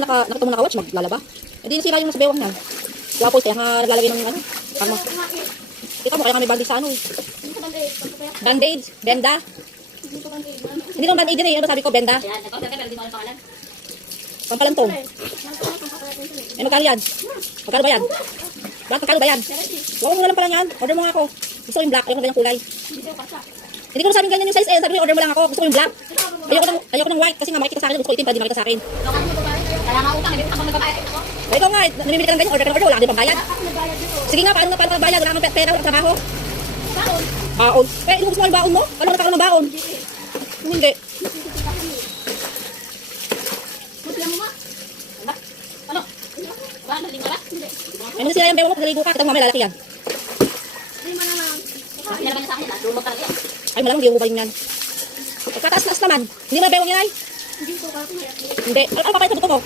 nakita mo naka-watch, maglalaba. Hindi nasira yung nasa bewang niya. Wapos, kaya nga naglalagay ng ano. Kama. Kita mo, kaya nga may bandage sa ano eh. Bandage, benda. Hindi naman bandage din eh. Ano ba sabi ko, benda? Pampalantong. Eh, magkano yan? Magkano ba yan? Bakit magkano ba yan? Huwag mo na lang pala yan. Order mo nga ako. Gusto ko yung black. Ayoko na yung kulay. Hindi ko na sabing ganyan yung size eh. Sabi ko, order mo lang ako. Gusto ko yung black. Ayoko ng white kasi nga makikita sa akin. Gusto ko itim para di makita sa akin. Kaya nga utang, hindi ako nagbabayad ako. Ikaw nga, namimili ka ng ganyan. Order ka ng order. Wala ka din pambayad. Sige nga, paano ka bayad? Wala kang pera, wala kang trabaho. Baon. Baon. Eh, gusto mo yung baon mo? Ano nagkakaroon ng baon? Hindi. Mutla mo ma. Ano? Ba, naling wala? Ay, masisira yung bewa mo. Pagaligo ka. Kita mo mamaya lalaki yan. Hindi mo na lang. Pinalaman niya sa akin, lumot talaga yan. Ay, malamang hindi ubay yan. Pagkataas-taas naman. Hindi mo yung bewang yan ay? Hindi ko kasi. Hindi. Ano pa pa ito? Buto mo?